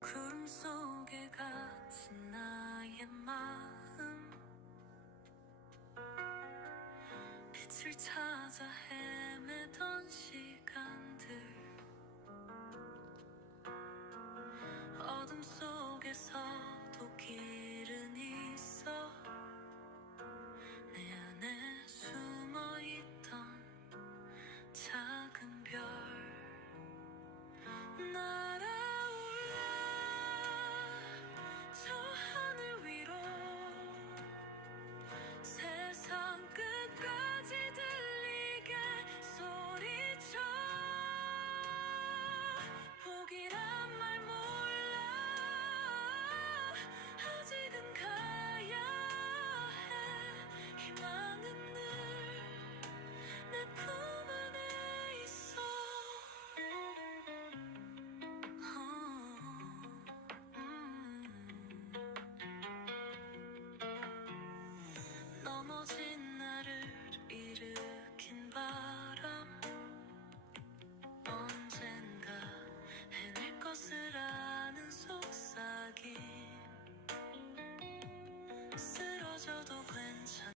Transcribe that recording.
구름 속에 갇힌 나의 마음. 빛을 찾아 헤매 지금 쓰러져도 괜찮